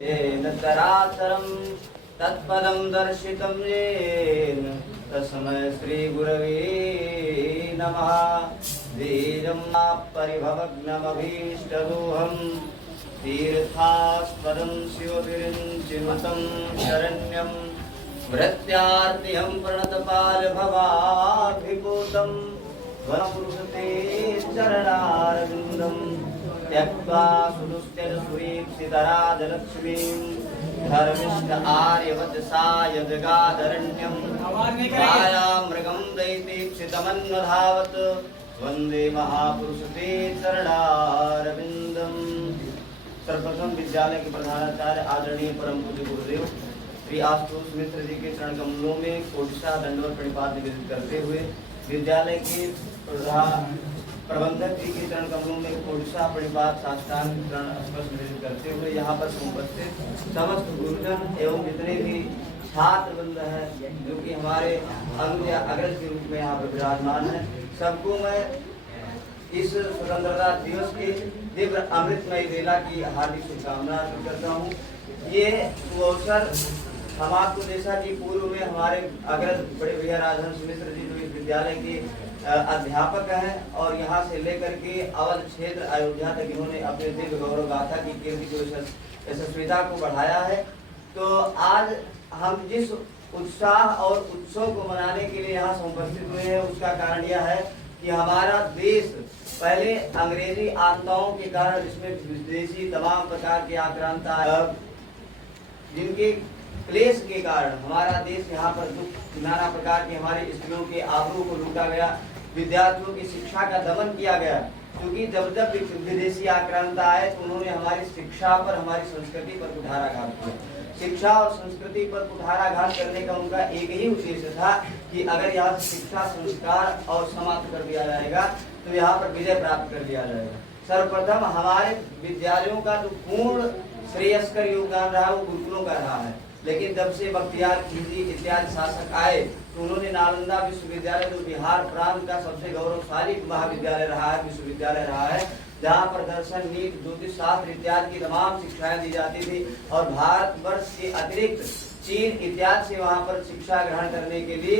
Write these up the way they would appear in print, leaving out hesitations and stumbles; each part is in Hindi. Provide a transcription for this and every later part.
येन चराचरं तत्पदं दर्शितं येन तस्मै श्रीगुरवे नमः। धीरं परिभवग्नमभीष्टदोहं तीर्थास्पदं शिवविरिञ्चिनुतं शरण्यं भृत्यार्तिहं प्रणतपालभवाभिभूतं वनपुरुषते चरणारविन्दम् त्यक्त्वा सुदुस्त्यजसुरीप्सितराजलक्ष्मीं धर्मिष्ठ आर्यवचसा यजगादरण्यं छायामृगं दैतीप्सितमन्वधावत् वन्दे महापुरुषते चरणारविन्दम्। सर्वप्रथम विद्यालय के प्रधानाचार्य आदरणीय परम पूज्य गुरुदेव श्री आशुतोष मिश्र जी के चरण कमलों में कोटिशा दंडवत प्रणिपात निवेदित करते हुए विद्यालय के प्रबंधक जी के चरण कमलों में कोटिशा प्रणिपात साष्टांग चरण स्पर्श निवेदित करते हुए यहाँ पर उपस्थित समस्त गुरुजन एवं जितने भी छात्र वृंद हैं जो कि हमारे अंग या अग्रज के रूप में यहाँ पर विराजमान है, सबको मैं इस स्वतंत्रता दिवस के दिव्य अमृतमय वेला की हार्दिक शुभकामनाएं अर्पित करता हूँ। ये अवसर हम आपको जैसा कि पूर्व में हमारे अग्रज बड़े भैया राजहंस मिश्र जी जो इस विद्यालय के अध्यापक हैं और यहाँ से लेकर के अवध क्षेत्र अयोध्या तक इन्होंने अपने दिव्य गौरव गाथा की कीर्ति को यशस्विता को बढ़ाया है। तो आज हम जिस उत्साह और उत्सव को मनाने के लिए यहाँ उपस्थित हुए हैं उसका कारण यह है कि हमारा देश पहले अंग्रेजी आपदाओं के कारण इसमें विदेशी तमाम प्रकार के आक्रांता जिनके क्लेश के कारण हमारा देश यहाँ पर दुख नाना प्रकार के हमारी स्त्रियों के आबरू को लूटा गया, विद्यार्थियों की शिक्षा का दमन किया गया। क्योंकि जब जब विदेशी आक्रांता आए तो उन्होंने हमारी शिक्षा पर हमारी संस्कृति पर कुठाराघात किया। शिक्षा और संस्कृति पर कुठाराघात करने का उनका एक ही उद्देश्य था कि अगर यहाँ से शिक्षा संस्कार और समाप्त कर दिया जाएगा तो यहाँ पर विजय प्राप्त कर लिया जाएगा। सर्वप्रथम हमारे विद्यालयों का जो पूर्ण श्रेयस्कर योगदान रहा वो गुरुकुलों का रहा है, लेकिन जब से बख्तियार खिलजी इत्यादि शासक आए तो उन्होंने नालंदा विश्वविद्यालय जो बिहार प्रांत का सबसे गौरवशाली महाविद्यालय रहा है, विश्वविद्यालय रहा है, जहाँ पर दर्शन नीति ज्योतिष शास्त्र इत्यादि की तमाम शिक्षाएं दी जाती थी और भारतवर्ष के अतिरिक्त चीन इत्यादि से वहाँ पर शिक्षा ग्रहण करने के लिए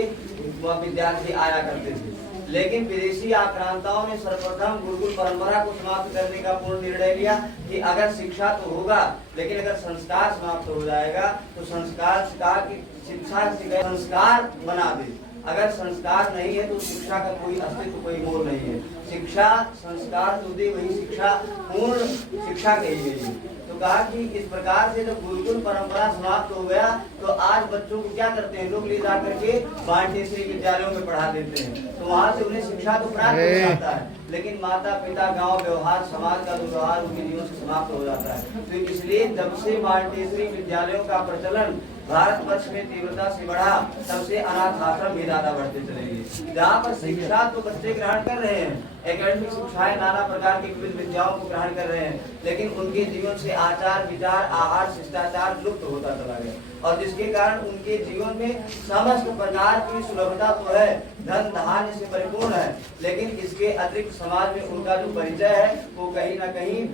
विद्यार्थी आया करते थे। लेकिन विदेशी आक्रांताओं ने सर्वप्रथम गुरुकुल परंपरा को समाप्त करने का पूर्ण निर्णय लिया कि अगर शिक्षा तो होगा लेकिन अगर संस्कार समाप्त हो जाएगा तो संस्कार की शिक्षा संस्कार बना दे। अगर संस्कार नहीं है तो शिक्षा का कोई अस्तित्व कोई मोल नहीं है। शिक्षा संस्कार तो दे वही शिक्षा पूर्ण शिक्षा कही गई है। तो कहा कि इस प्रकार से जब गुरुकुल परंपरा समाप्त हो गया तो आज बच्चों को क्या करते हैं, लोग ले जा करके बांटेश्वरी विद्यालयों में पढ़ा देते हैं, तो वहाँ से उन्हें शिक्षा तो प्राप्त हो जाता है लेकिन माता पिता गांव व्यवहार समाज का जो व्यवहार उनके जीवन से समाप्त हो जाता है। तो इसलिए जब से बांटेश्वरी विद्यालयों का प्रचलन भारतवर्ष में तीव्रता से बढ़ा तब से अनाथ आश्रम भी ज्यादा बढ़ते चले गए। जहाँ पर शिक्षा तो बच्चे ग्रहण कर रहे हैं, एकेडमिक शिक्षाएं नाना प्रकार की विविध विद्याओं को ग्रहण कर रहे हैं, लेकिन उनके जीवन से आचार विचार आहार शिष्टाचार लुप्त होता चला गया और जिसके कारण उनके जीवन में समस्त प्रकार की सुलभता तो है, धन धान्य से परिपूर्ण है, लेकिन इसके अतिरिक्त समाज में उनका जो परिचय है वो कहीं न कहीं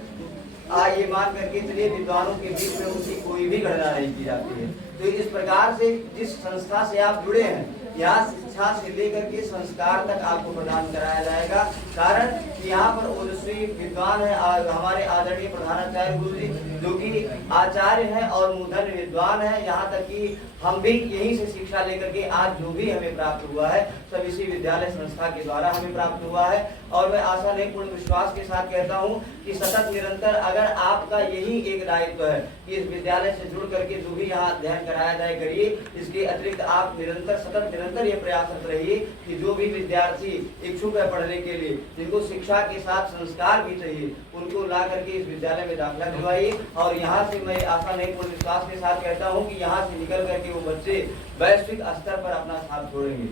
ये मान करके चलिए विद्वानों के बीच में उनकी कोई भी गणना नहीं की जाती है। तो इस प्रकार से जिस संस्था से आप जुड़े हैं यहाँ शिक्षा से लेकर के संस्कार तक आपको प्रदान कराया जाएगा। कारण यहाँ पर ओजस्वी विद्वान है हमारे आदरणीय प्रधानाचार्य गुरु जी जो कि आचार्य हैं और मूर्धन्य विद्वान है। यहाँ तक कि हम भी यहीं से शिक्षा लेकर के आज जो भी हमें प्राप्त हुआ है सब इसी विद्यालय संस्था के द्वारा हमें प्राप्त हुआ है। और मैं आशा नहीं पूर्ण विश्वास के साथ कहता हूँ कि सतत निरंतर अगर आपका यही एक दायित्व है कि इस विद्यालय से जुड़ करके जो भी यहाँ अध्ययन कराया जाए करिए, इसके अतिरिक्त आप निरंतर सतत निरंतर ये प्रयासरत रहिए कि जो भी विद्यार्थी इच्छुक है पढ़ने के लिए, जिनको शिक्षा के साथ संस्कार भी चाहिए, उनको ला करके इस विद्यालय में दाखिला दिलवाइए। और यहाँ से मैं आशा नहीं पूर्ण विश्वास के साथ कहता हूँ कि यहाँ से निकल करके वो बच्चे वैश्विक स्तर पर अपना साथ छोड़ेंगे।